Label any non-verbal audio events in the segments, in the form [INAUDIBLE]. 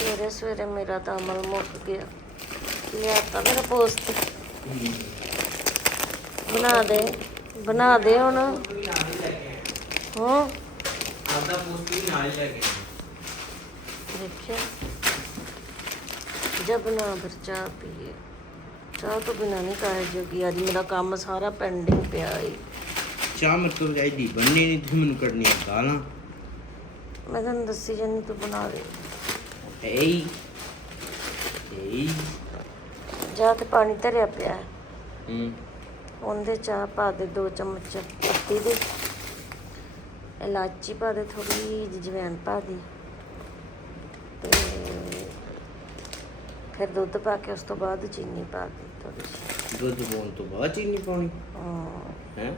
ਸਵੇਰੇ ਸਵੇਰੇ ਮੇਰਾ ਤਾਂ ਅਮਲ ਮੁੱਕ ਗਿਆ। ਲਿਆਤਾ ਮੇਰਾ ਪੋਸਟ। ਬਣਾ ਦੇ ਬਣਾ ਦੇ ਹੁਣ। ਹਾਂ। ਆਦਾ ਪੋਸਟ ਵੀ ਨਾਲ ਲੈ ਕੇ ਦੇਖਿਆ। ਜਬ ਨਾ ਫਿਰ ਚਾਹ ਪੀਏ। ਚਾਹ ਤੋਂ ਬਿਨਾ ਨਹੀਂ ਕਾਇ ਜੋਗੀ ਅੱਜ ਮੇਰਾ ਕੰਮ ਸਾਰਾ ਪੈਂਡਿੰਗ ਪਿਆ ਏ। ਚਾਹ ਕੋਲ ਚਾਹੀਦੀ ਬੰਨੀ ਨਹੀਂ ਤੂੰ ਮੈਨੂੰ ਕਰਨੀ ਗਾਲਾਂ। ਮੈਂ ਤੈਨੂੰ ਦੱਸੀ ਜਾਨੀ ਤੂੰ ਬਣਾ ਦੇ। ਏਈ ਏਈ ਜਾ ਤੇ ਪਾਣੀ ਧਰਿਆ ਪਿਆ। ਹੈ। ਹੂੰ ਉਹਦੇ ਚਾਹ ਪਾ ਦੇ ਦੋ ਚਮਚ ਪੱਤੀ ਦੇ। ਇਲਾਚੀ ਪਾ ਦੇ ਥੋੜੀ ਜਿਹੀ ਜਵੈਣ ਪਾ ਦੇ। ਤੇ ਫਿਰ ਦੁੱਧ ਪਾ ਕੇ ਉਸ ਤੋਂ ਬਾਅਦ ਚੀਨੀ ਪਾ ਦੇ ਥੋੜੀ ਦੁੱਧ ਪਾਉਣ ਤੋਂ ਬਾਅਦ ਚੀਨੀ ਪਾਉਣੀ? ਹਾਂ। ਹੈ?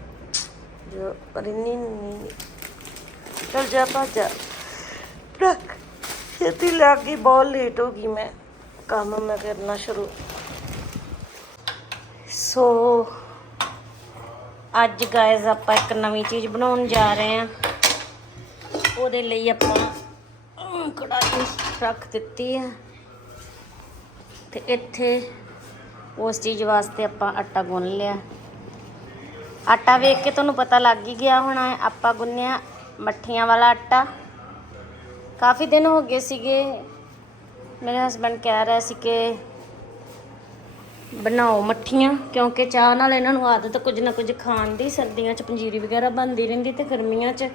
ਜੋ ਪਰ ਇੰਨੀ ਨਹੀਂ। ਚਲ ਜਾ ਭੱਜ ਜਾ। ਛੇਤੀ ਲੱਗ ਗਈ ਬਹੁਤ ਲੇਟ ਹੋ ਗਈ ਮੈਂ। ਕੰਮ ਮੈਂ ਕਰਨਾ ਸ਼ੁਰੂ। ਸੋ ਅੱਜ ਗਾਇਜ਼ ਆਪਾਂ ਇੱਕ ਨਵੀਂ ਚੀਜ਼ ਬਣਾਉਣ ਜਾ ਰਹੇ ਹਾਂ। ਉਹਦੇ ਲਈ ਆਪਾਂ ਅਮ, ਕੜਾਹੀ ਰੱਖ ਦਿੱਤੀ ਹੈ। ਤੇ ਇੱਥੇ ਉਸ ਚੀਜ਼ ਵਾਸਤੇ ਆਪਾਂ ਆਟਾ ਗੁੰਨ ਲਿਆ। ਆਟਾ ਵੇਖ ਕੇ ਤੁਹਾਨੂੰ ਪਤਾ ਲੱਗ ਹੀ ਗਿਆ ਹੋਣਾ ਆਪਾਂ ਗੁੰਨਿਆ ਮੱਠੀਆਂ ਵਾਲਾ ਆਟਾ। ਕਾਫੀ ਦਿਨ ਹੋ ਗਏ ਸੀਗੇ। ਮੇਰੇ ਹਸਬੰਡ ਕਹਿ ਰਹੇ ਸੀ ਕਿ ਬਣਾਓ ਮੱਠੀਆਂ, ਕਿਉਂਕਿ ਚਾਹ ਨਾਲ ਇਹਨਾਂ ਨੂੰ ਆਦਤ ਕੁਝ ਨਾ ਕੁਝ ਖਾਣ ਦੀ, ਸਰਦੀਆਂ 'ਚ ਪੰਜੀਰੀ ਵਗੈਰਾ ਬਣਦੀ ਰਹਿੰਦੀ ਤੇ ਗਰਮੀਆਂ 'ਚ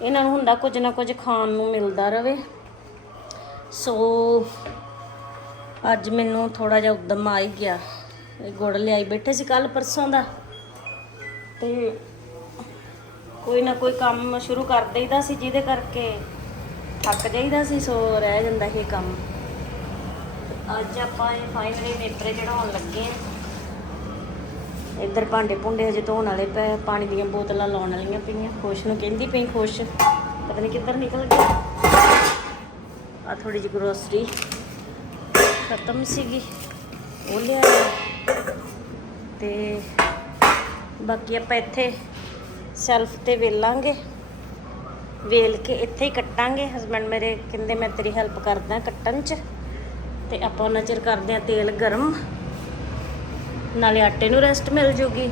ਇਹਨਾਂ ਨੂੰ ਹੁੰਦਾ ਕੁਝ ਨਾ ਕੁਝ ਖਾਣ ਨੂੰ ਮਿਲਦਾ ਰਵੇ। ਸੋ ਅੱਜ ਮੈਨੂੰ ਥੋੜਾ ਜਿਹਾ ਉਦਮ ਆ ਹੀ ਗਿਆ। ਇਹ ਗੁੜ ਲਿਆਈ ਬੈਠੇ ਸੀ ਕੱਲ ਪਰਸੋਂ ਦਾ। ਤੇ ਕੋਈ ਨਾ ਕੋਈ ਕੰਮ ਸ਼ੁਰੂ ਕਰ ਦੇਈਦਾ ਸੀ ਜਿਹਦੇ ਕਰਕੇ ਥੱਕ ਜਾਈਦਾ ਸੀ, ਸੋ ਰਹਿ ਜਾਂਦਾ ਇਹ ਕੰਮ। ਅੱਜ ਆਪਾਂ ਇਹ ਫਾਈਨਲੀ ਨੇਪਰੇ ਚੜਾਉਣ ਲੱਗੇ ਆ ਇੱਧਰ ਭਾਂਡੇ ਭੁੰਡੇ ਹਜੇ ਧੋਣ ਵਾਲੇ ਪਏ, ਪਾਣੀ ਦੀਆਂ ਬੋਤਲਾਂ ਲਾਉਣ ਵਾਲੀਆਂ ਪਈਆਂ। ਖੁਸ਼ ਨੂੰ ਕਹਿੰਦੀ ਪਈ ਖੁਸ਼। ਪਤਾ ਨਹੀਂ ਕਿੱਧਰ ਨਿਕਲ ਗਿਆ। ਆ ਥੋੜੀ ਜਿਹੀ ਗਰੋਸਰੀ ਖਤਮ ਸੀਗੀ। ਉਹ ਲਿਆ ਤੇ ਬਾਕੀ ਆਪਾਂ ਇੱਥੇ ਸੈਲਫ ਤੇ ਵੇਲਾਂਗੇ। ਵੇਲ ਕੇ ਇੱਥੇ ਹੀ ਕੱਟਾਂਗੇ। ਹਸਬੰਡ ਮੇਰੇ ਕਹਿੰਦੇ, ਮੈਂ ਤੇਰੀ ਹੈਲਪ ਕਰਦਾ ਕੱਟਣ 'ਚ। ਤੇ ਆਪਾਂ ਉਹਨਾਂ ਚਿਰ ਕਰਦੇ ਆ ਤੇਲ ਗਰਮ। ਨਾਲੇ ਆਟੇ ਨੂੰ ਰੈਸਟ ਮਿਲ ਜੂਗੀ।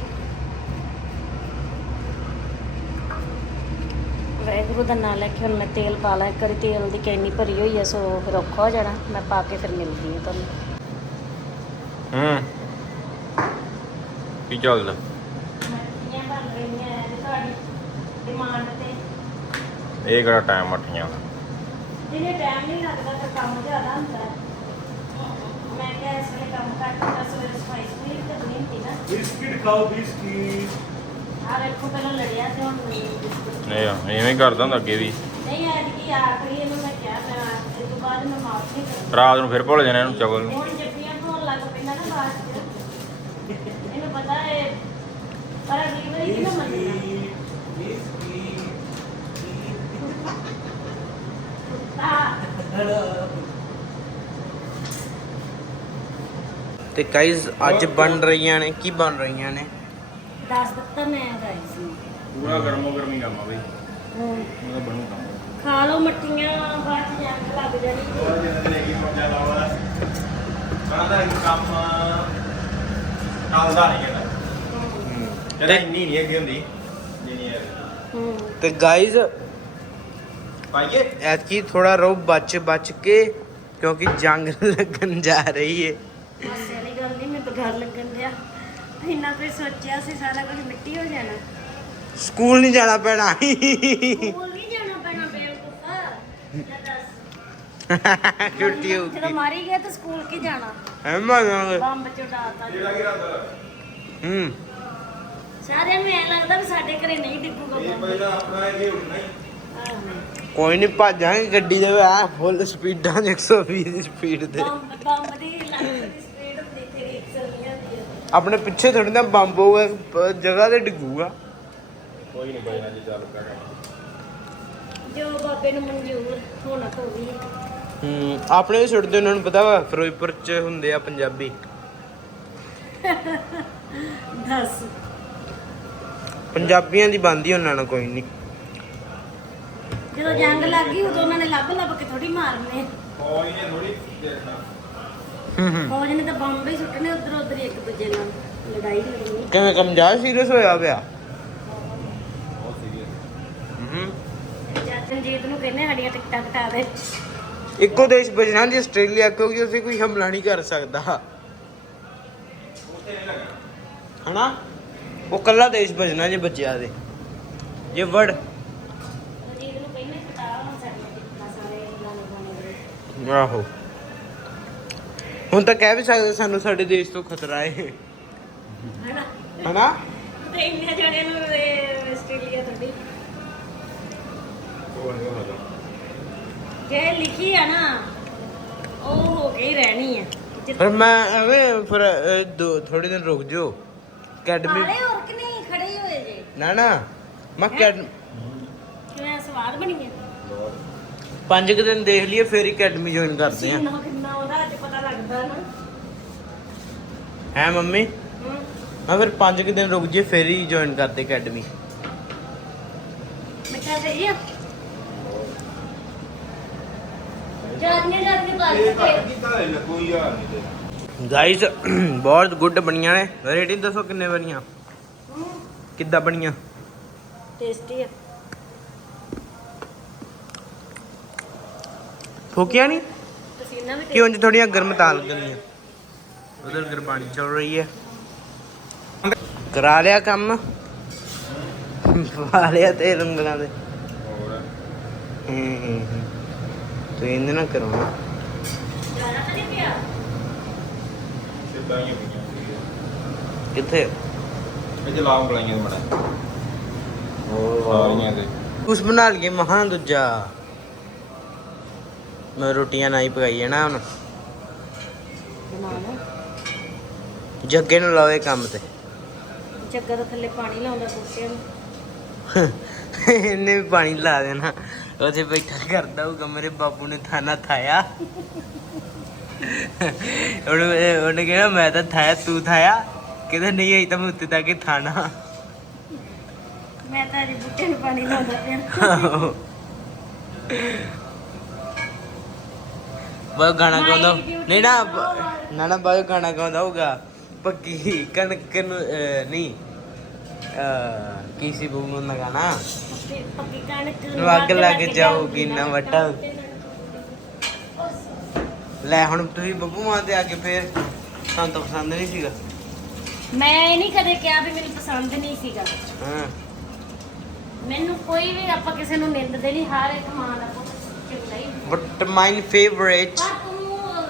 ਵਾਹਿਗੁਰੂ ਦਾ ਨਾਂ ਲੈ ਕੇ ਹੁਣ ਮੈਂ ਤੇਲ ਪਾ ਲਾਂ। ਇੱਕ ਤੇਲ ਦੀ ਕੈਨੀ ਭਰੀ ਹੋਈ ਹੈ ਸੋ ਫਿਰ ਔਖਾ ਹੋ ਜਾਣਾ। ਮੈਂ ਪਾ ਕੇ ਫਿਰ ਮਿਲਦੀ ਹਾਂ ਤੁਹਾਨੂੰ। ਹੂੰ। ਕੀ ਚੱਲਦਾ ਮੱਠੀਆਂ ਬਣ ਰਹੀਆਂ ਹੈ ਤੁਹਾਡੀ ਡਿਮਾਂਡ ਤੇ ਇਹ ਕਿਹੜਾ ਟਾਈਮ ਮੱਠੀਆਂ ਦਾ ਜਿਹਨੇ ਟਾਈਮ ਨਹੀਂ ਲੱਗਦਾ ਤਾਂ ਕੰਮ ਜ਼ਿਆਦਾ ਹੁੰਦਾ ਹੈ। ਮੈਂ ਕਿਹਾ ਇਸ ਵੇਲੇ ਕੰਮ ਘੱਟ ਹੁੰਦਾ ਸਵੇਰੇ ਸਫ਼ਾਈ ਸੁਈ ਕਰਨੀ ਹੁੰਦੀ ਨਾ। ਬਿਸਕਿਟ ਖਾਓ ਬਿਸਕਿਟ। ਆ ਵੇਖੋ ਪਹਿਲਾਂ ਲੜਿਆ ਤੇ ਹੁਣ ਬਿਸਕੁਟ। ਇਹ ਐਵੇਂ ਹੀ ਕਰਦਾ ਹੁੰਦਾ ਅੱਗੇ ਵੀ। ਨਹੀਂ ਅੱਜ ਕੀ ਆਖਰੀ ਇਹਨੂੰ ਮੈਂ ਕਿਹਾ ਮੈਂ ਇਸ ਤੋਂ ਬਾਅਦ ਮੈਂ ਮਾਫ ਨਹੀਂ ਕਰੂੰ ਰਾਤ ਨੂੰ ਫਿਰ ਭੁੱਲ ਜਾਣਾ ਇਹਨੂੰ ਚਵਲ ਨੂੰ। ਹੁਣ ਜੱਫੀਆਂ ਧੋਣ ਲੱਗ ਪੈਂਦਾ ਨਾ ਬਾਅਦ ਚ। ਇਹਨੂੰ ਪਤਾ ਹੈ ਪਰ ਅਗਲੀ ਵਾਰੀ ਕਿਹਨੂੰ ਮੰਨਣਾ ਆ ਤੇ ਗਾਇਜ਼ ਅੱਜ ਬਣ ਰਹੀਆਂ ਨੇ ਕੀ ਬਣ ਰਹੀਆਂ ਨੇ? ਦੱਸ ਦਿੱਤਾ ਮੈਂ ਗਾਇਸ ਨੂੰ ਪੂਰਾ ਗਰਮੋ ਗਰਮੀ ਕੰਮ ਆ ਬਈ। ਹੂੰ। ਉਹਦਾ ਬਣੂ ਕੰਮ। ਖਾ ਲਓ ਮੱਠੀਆਂ ਬਾਅਦ ਚ ਜੰਗ ਲੱਗ ਜਾਣੀ। ਕਹਿੰਦਾ ਇਹ ਕੰਮ ਟਲਦਾ ਨਹੀਂ ਕਹਿੰਦਾ ਕਹਿੰਦਾ ਇੰਨੀ ਨਹੀਂ ਅੱਗੇ ਹੁੰਦੀ। ਜਿੰਨੀ ਹੈ ਹੂੰ। ਤੇ ਗਾਇਜ਼ ਪਾਈਏ ਐਤਕੀ ਥੋੜਾ ਰਹੋ ਬਚ ਬਚ ਕੇ ਕਿਉਂਕਿ ਜੰਗ ਲੱਗਣ ਜਾ ਰਹੀ ਹੈ ਹਾਸੇ ਵਾਲੀ ਗੱਲ ਨਹੀਂ ਮੈਂ ਬਗਾਰ ਲੱਗਣ ਦਿਆ ਇੰਨਾ ਕੋਈ ਸੋਚਿਆ ਸੀ ਸਾਰਾ ਕੁਝ ਮਿੱਟੀ ਹੋ ਜਾਣਾ ਸਕੂਲ ਨਹੀਂ ਜਾਣਾ ਪੈਣਾ ਸਕੂਲ ਨਹੀਂ ਜਾਣਾ ਪੈਣਾ ਬੇਵਕੂਫਾ ਜਾਂ ਦੱਸ ਛੁੱਟੀ ਹੋ ਜਦੋਂ ਮਾਰੀ ਗਿਆ ਤਾਂ ਸਕੂਲ ਕੀ ਜਾਣਾ ਐਮਾਂ ਬੰਬ ਚੁਟਾਤਾ ਹੂੰ ਸਾਰਿਆਂ ਨੂੰ ਐ ਲੱਗਦਾ ਵੀ ਸਾਡੇ ਘਰੇ ਨਹੀਂ ਡਿੱਗੂਗਾ ਬੰਬ ਪਹਿਲਾਂ ਆਪਣਾ ਇਹ ਉੱਠਣਾ ਹੀ ਆਹੋ। ਕੋਈ ਨਹੀਂ ਭੱਜਾਂਗੇ ਗੱਡੀ ਦੇ ਆ ਫੁੱਲ ਸਪੀਡਾਂ 'ਚ 120 ਦੀ ਸਪੀਡ ਤੇ ਬੰਬ ਬੰਬ ਦੀ ਲੱਖ ਦੀ ਸਪੀਡ ਹੁੰਦੀ ਤੇਰੀ 120 ਦੀ ਹੈ। ਆਪਣੇ ਪਿੱਛੇ ਥੋੜੀ ਨਾ ਬੰਬ ਹੋਊਗਾ ਪ- ਜਗ੍ਹਾ ਤੇ ਡਿੱਗੂਗਾ। ਕੋਈ ਨਹੀਂ ਕੋਈ ਨਾ ਜੀ ਚੱਲ ਪਿਆ ਜੋ ਬਾਬੇ ਨੂੰ ਮਨਜ਼ੂਰ ਹੋਣਾ ਹੋਵੇ ਹੂੰ ਆਪਣੇ ਵੀ ਛੱਡਦੇ ਉਹਨਾਂ ਨੂੰ ਪਤਾ ਵਾ ਫਿਰੋਜ਼ਪੁਰ 'ਚ ਹੁੰਦੇ ਆ ਪੰਜਾਬੀ। ਦੱਸ। ਪੰਜਾਬੀਆਂ ਦੀ ਬੰਦੀ ਉਹਨਾਂ ਨਾਲ ਕੋਈ ਨਹੀਂ ਜਦੋਂ ਜੰਗ ਲੱਗ ਗਈ ਉਦੋਂ ਉਹਨਾਂ ਨੇ ਲੱਭ ਲੱਭ ਕੇ ਥੋੜੀ ਮਾਰਨੇ ਉਹ ਇਹਨੇ ਥੋੜੀ ਦੇਖਣਾ। ਫੌਜ ਨੇ ਤਾਂ ਬੰਬ ਹੀ ਸੁੱਟਣੇ ਉਧਰ ਉਧਰ ਇੱਕ ਦੂਜੇ ਨਾਲ ਲੜਾਈ ਲੜਨੀ ਕਿਵੇਂ ਕੰਮ ਜਾ ਸੀਰੀਅਸ ਹੋਇਆ ਪਿਆ? ਬਹੁਤ ਸੀਰੀਅਸ ਹੂੰ ਜਤਨਜੀਤ ਨੂੰ ਕਹਿੰਦੇ ਸਾਡੀਆਂ ਟਿਕਟਾਂ ਕਟਾ ਦੇ। ਇੱਕੋ ਦੇਸ਼ ਬਚਣਾ ਜੀ ਆਸਟ੍ਰੇਲੀਆ ਕਿਉਂਕਿ ਉਸੇ ਕੋਈ ਹਮਲਾ ਨਹੀਂ ਕਰ ਸਕਦਾ। ਹਨਾ? ਉਹ ਕੱਲਾ ਦੇਸ਼ ਬਚਣਾ ਜੇ ਬੱਚਿਆਂ ਦੇ ਜੇ ਵੜ ਜੀਤ ਨੂੰ ਕਹਿੰਦੇ ਕਟਾ ਹੁਣ ਸਾਡੀਆਂ ਟਿਕਟਾਂ ਸਾਰੇ ਗਾਣੇ ਗਾਣੇ ਦੇ ਆਹੋ। ਹੁਣ ਤਾਂ ਕਹਿ ਵੀ ਸਕਦੇ ਸਾਨੂੰ ਸਾਡੇ ਦੇਸ਼ ਤੋਂ ਖਤਰਾ ਹੈ ਹਨਾ? ਹਨਾ? ਤੇ ਇੰਨੇ ਜਣੇ ਨੂੰ ਇਹ ਆਸਟ੍ਰੇਲੀਆ ਹੋਦਾ ਜੇ ਲਿਖੀ ਆ ਨਾ ਉਹ ਹੋ ਕੇ ਹੀ ਰਹਿਣੀ ਹੈ ਪਰ ਮੈਂ ਐਵੇਂ ਫਿਰ ਦੋ ਥੋੜੇ ਦਿਨ ਰੁਕ ਜਾਓ। ਅਕੈਡਮੀ ਹਾਲੇ ਹੋਰ ਕਿ ਨਹੀਂ ਖੜੇ ਹੀ ਹੋਏ ਜੇ। ਨਾ ਨਾ। ਮੈਂ ਕਿਵੇਂ ਸਵਾਦ ਬਣੀ ਹੈ ਪੰਜ ਕੁ ਦਿਨ ਦੇਖ ਲਈਏ ਫਿਰ ਅਕੈਡਮੀ ਜੁਆਇਨ ਕਰਦੇ ਆ ਕਿੰਨਾ ਕਿੰਨਾ ਉਹਦਾ ਅੱਜ ਪਤਾ ਲੱਗਦਾ ਨਾ। ਹੈ ਮੰਮੀ? ਹੂੰ। ਮੈਂ ਫਿਰ ਪੰਜ ਕੁ ਦਿਨ ਰੁਕ ਜੇ ਫਿਰ ਹੀ ਜੁਆਇਨ ਕਰਦੇ ਅਕੈਡਮੀ ਮਿੱਠਾ ਸਹੀ ਆ। ਜਾਦੀਆਂ ਜਾਦੀਆਂ ਬਾਲ ਇਹ ਕੇ ਘੱਟ ਕੀਤਾ ਹੈ ਕੋਈ ਹਾਲ ਨਹੀਂ ਤੇ। ਗਾਇਸ [CLEARS THROAT] ਬਹੁਤ ਗੁੱਡ ਬਣੀਆਂ ਨੇ। ਰੇਟਿੰਗ ਦੱਸੋ ਕਿੰਨੇ ਬਣੀਆਂ? ਕਿੱਦਾਂ ਬਣੀਆਂ? ਟੇਸਟੀ ਆ। ਫੋਕੀਆਂ ਨਹੀਂ ਪਸੀਨਾ ਵੀ ਕਿ ਉਂਝ ਥੋੜੀਆਂ ਗਰਮ ਤਾਂ ਲੱਗਣੀਆਂ। ਉਧਰ ਗਰਬਾਣੀ ਚੱਲ ਰਹੀ ਹੈ। ਕਰਾ ਲਿਆ ਕੰਮ। ਪਾ ਲਿਆ ਤੇ ਉਂਗਲਾਂ ਦੇ। ਹੋਰ? ਹੂੰ ਹੂੰ। ਤੂੰ ਇਹਦੇ ਨਾਲ ਕਰਾਉਣਾ ਕਿੱਥੇ? ਇਹ ਮੜਾ। ਸਾਰੀਆਂ ਤੇ ਕੁਛ ਬਣਾ ਲਈਏ ਮਹਾਂ ਦੂਜਾ। ਮੈਂ ਰੋਟੀਆਂ ਨਾ ਹੁਣ ਬਣਾ ਲਓ ਜੱਗੇ ਨੂੰ ਲਾਵੇ ਕੰਮ ਤੇ। ਜੱਗਾ ਦੇ ਥੱਲੇ ਪਾਣੀ ਲਾਉਂਦਾ ਬੂਟਿਆਂ ਨੂੰ। ਇਹਨੇ ਵੀ ਪਾਣੀ ਲਾ ਦੇਣਾ। ਉੱਥੇ ਬੈਠਾ ਕਰਦਾ ਹੋਊਗਾ ਮੇਰੇ ਬਾਪੂ ਨੇ ਥਾਣਾ ਥਾਇਆ। ਉਹਨੇ ਉਹਨੇ ਕਿਹਾ ਮੈਂ ਤਾਂ ਥਾਇਆ ਤੂੰ ਥਾਇਆ। ਕਹਿੰਦਾ ਨਹੀਂ ਆਈ ਤਾਂ ਮੈਂ ਉੱਤੇ ਤੱਕ ਹੀ ਥਾਣਾ। ਮੈਂ ਤਾਂ ਅਜੇ ਬੂਟੇ ਨੂੰ ਪਾਣੀ ਲਾਉਂਦਾ ਪਿਆ। ਬਾ ਗਾਣਾ ਗਾਉਂਦਾ। ਨਹੀਂ ਨਾ ਬ- ਨਾ ਨਾ ਬਾਇਓ ਗਾਣਾ ਗਾਉਂਦਾ ਹੋਊਗਾ। ਪੱਕੀ ਕਣਕ ਨੂੰ ਅਹ, ਨਹੀਂ ਅਹ, ਕੀ ਸੀ ਬੂਮ ਦਾ ਗਾਣਾ? ਪੱਕੀ- ਕਣਕ ਨੂੰ ਅੱਗ ਲੱਗ ਜਾਊਗੀ ਨਾ ਵੱਟਾ। ਲੈ ਹੁਣ ਤੁਸੀਂ ਬੱਬੂ ਮਾਂ ਤੇ ਆ ਕੇ ਫੇਰ ਸਾਨੂੰ ਤਾਂ ਪਸੰਦ ਨਹੀਂ ਸੀਗਾ। ਮੈਂ ਇਹ ਨਹੀਂ ਕਦੇ ਕਿਹਾ ਵੀ ਮੈਨੂੰ ਪਸੰਦ ਨਹੀਂ ਸੀਗਾ। ਹਾਂ। ਮੈਨੂੰ ਕੋਈ ਵੀ ਆਪਾਂ ਕਿਸੇ ਨੂੰ ਨਿੰਦਦੇ ਨਹੀਂ ਹਰ ਇੱਕ ਮਾਂ ਦਾ ਪੁੱਤ ਚੰਗਾ ਹੀ ਹੁੰਦਾ। ਬਟ ਮਾਈ ਫੇਵਰੇਟ ਪਰ ਤੂੰ ਅਹ,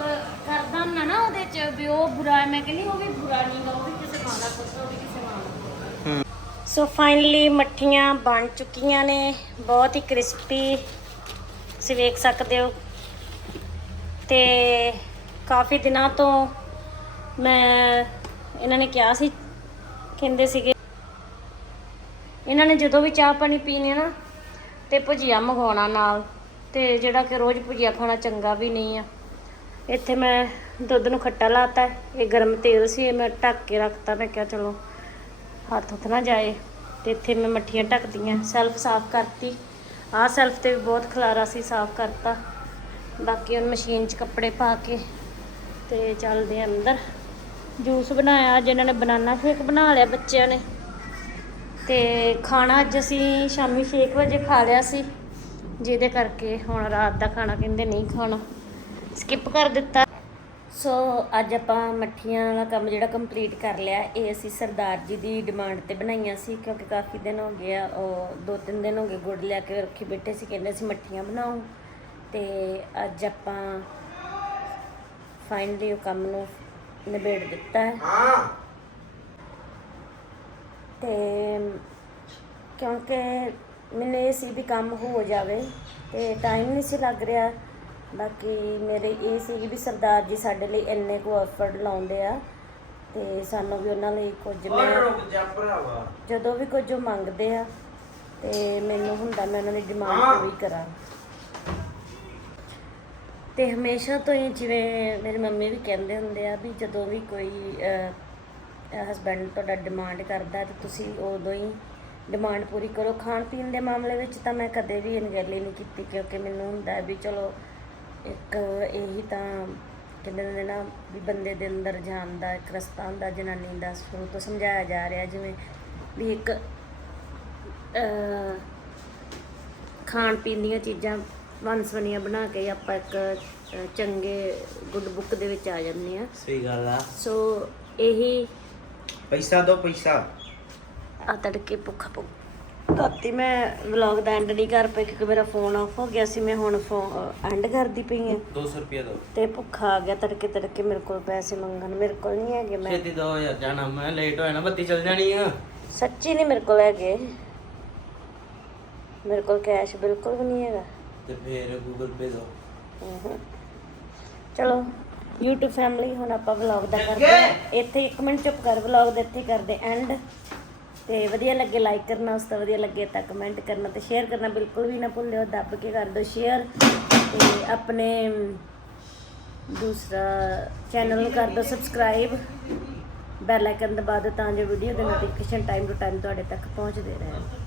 ਕਰਦਾ ਨਾ ਨਾ ਉਹਦੇ ਚ ਵੀ ਉਹ ਬੁਰਾ ਹੈ। ਮੈਂ ਕਹਿੰਦੀ ਉਹ ਵੀ ਬੁਰਾ ਨਹੀਂਗਾ ਉਹ ਵੀ ਕਿਸੇ ਮਾਂ ਦਾ ਪੁੱਤ ਉਹ ਵੀ ਕਿਸੇ ਮਾਂ ਦਾ ਪੁੱਤ ਹੂੰ। ਸੋ ਫਾਈਨਲੀ ਮੱਠੀਆਂ ਬਣ ਚੁੱਕੀਆਂ ਨੇ ਬਹੁਤ ਹੀ ਕ੍ਰਿਸਪੀ ਤੁਸੀਂ ਵੇਖ ਸਕਦੇ ਹੋ। ਤੇ ਕਾਫੀ ਦਿਨਾਂ ਤੋਂ ਮੈਂ ਇਹਨਾਂ ਨੇ ਕਿਹਾ ਸੀ ਕਹਿੰਦੇ ਸੀਗੇ ਇਹਨਾਂ ਨੇ ਜਦੋਂ ਵੀ ਚਾਹ ਪਾਣੀ ਪੀਣੇ ਨਾ ਤੇ ਭੁਜੀਆ ਮੰਗਵਾਉਣਾ ਨਾਲ। ਤੇ ਜਿਹੜਾ ਕਿ ਰੋਜ਼ ਭੁਜੀਆ ਖਾਣਾ ਚੰਗਾ ਵੀ ਨਹੀਂ ਆ। ਇੱਥੇ ਮੈਂ ਦੁੱਧ ਨੂੰ ਖੱਟਾ ਲਾਤਾ, ਇਹ ਗਰਮ ਤੇਲ ਸੀ, ਇਹ ਮੈਂ ਢੱਕ ਕੇ ਰੱਖਤਾ। ਮੈਂ ਕਿਹਾ ਚਲੋ, ਹੱਥ ਹੁੱਥ ਨਾ ਜਾਏ ਤੇ ਇੱਥੇ ਮੈਂ ਮੱਠੀਆਂ ਢੱਕਦੀਆਂ ਸੈਲਫ ਸਾਫ਼ ਕਰਤੀ। ਆਹ ਸੈਲਫ ਤੇ ਵੀ ਬਹੁਤ ਖਲਾਰਾ ਸੀ, ਸਾਫ਼ ਕਰਤਾ। ਬਾਕੀ ਹੁਣ ਮਸ਼ੀਨ 'ਚ ਕੱਪੜੇ ਪਾ ਕੇ ਤੇ ਚੱਲਦੇ ਆ ਅੰਦਰ। ਜੂਸ ਬਣਾਇਆ, ਅੱਜ ਇਹਨਾਂ ਨੇ ਬਨਾਨਾ ਸ਼ੇਕ ਬਣਾ ਲਿਆ ਬੱਚਿਆਂ ਨੇ। ਤੇ ਖਾਣਾ ਅੱਜ ਅਸੀਂ ਸ਼ਾਮੀ 6 ਵਜੇ ਖਾ ਲਿਆ ਸੀ। ਜਿਹਦੇ ਕਰਕੇ ਹੁਣ ਰਾਤ ਦਾ ਖਾਣਾ ਕਹਿੰਦੇ ਨਹੀਂ ਖਾਣਾ। ਸਕਿਪ ਕਰ ਦਿੱਤਾ। ਸੋ ਅੱਜ ਆਪਾਂ ਮੱਠੀਆਂ ਵਾਲਾ ਕੰਮ ਜਿਹੜਾ ਕੰਪਲੀਟ ਕਰ ਲਿਆ, ਇਹ ਅਸੀਂ ਸਰਦਾਰ ਜੀ ਦੀ ਡਿਮਾਂਡ ਤੇ ਬਣਾਈਆਂ ਸੀ, ਕਿਉਂਕਿ ਕਾਫੀ ਦਿਨ ਹੋ ਗਏ ਆ, ਉਹ ਦੋ ਤਿੰਨ ਦਿਨ ਹੋ ਗਏ ਗੁੜ ਲਿਆ ਕੇ ਰੱਖੀ ਬੈਠੇ ਸੀ, ਕਹਿੰਦੇ ਸੀ ਮੱਠੀਆਂ ਬਣਾਓ ਤੇ ਅੱਜ ਆਪਾਂ ਫਾਈਨਲੀ ਉਹ ਕੰਮ ਨੂੰ ਨਿਬੇੜ ਦਿੱਤਾ ਹੈ ਹਾਂ। ਤੇ ਕਿਉਂਕਿ ਮੈਨੂੰ ਇਹ ਸੀ ਵੀ ਕੰਮ ਹੋ ਜਾਵੇ ਤੇ ਟਾਈਮ ਨਹੀਂ ਸੀ ਲੱਗ ਰਿਹਾ। ਬਾਕੀ ਮੇਰੇ ਇਹ ਸੀ ਵੀ ਸਰਦਾਰ ਜੀ ਸਾਡੇ ਲਈ ਇੰਨੇ ਕੁ ਐਫਰਟ ਲਾਉਂਦੇ ਆ ਤੇ ਸਾਨੂੰ ਵੀ ਉਹਨਾਂ ਲਈ ਕੁਝ ਮੈਂ ਜਦੋਂ ਵੀ ਕੁਝ ਉਹ ਮੰਗਦੇ ਆ ਤੇ ਮੈਨੂੰ ਹੁੰਦਾ ਮੈਂ ਉਹਨਾਂ ਦੀ ਡਿਮਾਂਡ ਪੂਰੀ ਕਰਾਂ। ਤੇ ਹਮੇਸ਼ਾ ਤੋਂ ਹੀ ਜਿਵੇਂ ਮੇਰੀ ਮੰਮੀ ਵੀ ਕਹਿੰਦੇ ਹੁੰਦੇ ਆ ਵੀ ਜਦੋਂ ਵੀ ਕੋਈ ਹਸਬੈਂਡ ਤੁਹਾਡਾ ਡਿਮਾਂਡ ਕਰਦਾ ਤੇ ਤੁਸੀਂ ਉਦੋਂ ਹੀ ਡਿਮਾਂਡ ਪੂਰੀ ਕਰੋ। ਖਾਣ ਪੀਣ ਦੇ ਮਾਮਲੇ ਵਿੱਚ ਤਾਂ ਮੈਂ ਕਦੇ ਵੀ ਅਣਗਹਿਲੀ ਨਹੀਂ ਕੀਤੀ ਕਿਉਂਕਿ ਮੈਨੂੰ ਹੁੰਦਾ ਹੈ ਵੀ ਚਲੋ ਇੱਕ ਇਹੀ ਤਾਂ ਕਹਿੰਦੇ ਨੇ ਨਾ ਵੀ ਬੰਦੇ ਦੇ ਅੰਦਰ ਜਾਣ ਦਾ ਇੱਕ ਰਸਤਾ ਹੁੰਦਾ ਜਨਾਨੀ ਦਾ ਸ਼ੁਰੂ ਤੋਂ ਸਮਝਾਇਆ ਜਾ ਰਿਹਾ ਜਿਵੇਂ ਵੀ ਇੱਕ ਖਾਣ ਪੀਣ ਦੀਆਂ ਚੀਜ਼ਾਂ ਵੰਸਵਨੀਆਂ ਬਣਾ ਕੇ ਆਪਾਂ ਇੱਕ ਚੰਗੇ ਗੁੱਡ ਬੁੱਕ ਦੇ ਵਿੱਚ ਆ ਜਾਂਦੇ ਆ ਸਹੀ ਗੱਲ ਆ। ਸੋ ਇਹੀ ਪੈਸਾ ਦੋ ਪੈਸਾ। ਆ ਤੜਕੇ ਭੁੱਖਾ ਭੁੱਖ। ਰਾਤੀ ਮੈਂ ਵਲੌਗ ਦਾ ਐਂਡ ਨਹੀਂ ਕਰ ਪਈ ਕਿਉਂਕਿ ਮੇਰਾ ਫੋਨ ਆਫ ਹੋ ਗਿਆ ਸੀ ਮੈਂ ਹੁਣ ਫੋਨ ਐਂਡ ਕਰਦੀ ਪਈ ਹਾਂ। 200 ਰੁਪਏ ਦੋ। ਤੇ ਭੁੱਖਾ ਆ ਗਿਆ ਤੜਕੇ ਤੜਕੇ ਮੇਰੇ ਕੋਲ ਪੈਸੇ ਮੰਗਣ ਮੇਰੇ ਕੋਲ ਨਹੀਂ ਹੈਗੇ ਮੈਂ। ਛੇਤੀ ਦੋ ਯਾਰ ਜਾਣਾ ਮੈਂ ਲੇਟ ਹੋਇਆ ਨਾ ਬੱਤੀ ਚੱਲ ਜਾਣੀ ਆ। ਸੱਚੀ ਨਹੀਂ ਮੇਰੇ ਕੋਲ ਹੈਗੇ। ਮੇਰੇ ਕੋਲ ਕੈਸ਼ ਬਿਲਕੁਲ ਵੀ ਨਹੀਂ ਹੈਗਾ। ਤੇ ਫੇਰ ਗੂਗਲ ਪੇ ਦੋ। ਚਲੋ YouTube ਫੈਮਿਲੀ ਹੁਣ ਆਪਾਂ ਵਲੌਗ ਦਾ ਕਰਦੇ ਇੱਥੇ 1 ਮਿੰਟ ਚੁੱਪ ਕਰ ਵਲੌਗ ਦੇ ਇੱਥੇ ਕਰਦੇ ਐਂਡ ਤੇ ਵਧੀਆ ਲੱਗੇ ਲਾਈਕ ਕਰਨਾ, ਉਸ ਤੋਂ ਵਧੀਆ ਲੱਗੇ ਤਾਂ ਕਮੈਂਟ ਕਰਨਾ ਤੇ ਸ਼ੇਅਰ ਕਰਨਾ ਬਿਲਕੁਲ ਵੀ ਨਾ ਭੁੱਲਿਓ, ਦੱਬ ਕੇ ਕਰ ਦਿਓ ਸ਼ੇਅਰ ਤੇ ਆਪਣੇ ਦੂਸਰਾ ਚੈਨਲ ਨੂੰ ਕਰ ਦਿਓ ਸਬਸਕ੍ਰਾਈਬ ਬੈਲ ਆਈਕਨ ਦਬਾ ਦਿਓ ਤਾਂ ਜੋ ਵੀਡੀਓ ਦੇ ਨੋਟੀਫਿਕੇਸ਼ਨ ਟਾਈਮ ਟੂ ਟਾਈਮ ਤੁਹਾਡੇ ਤੱਕ ਪਹੁੰਚਦੇ ਰਹਿਣ।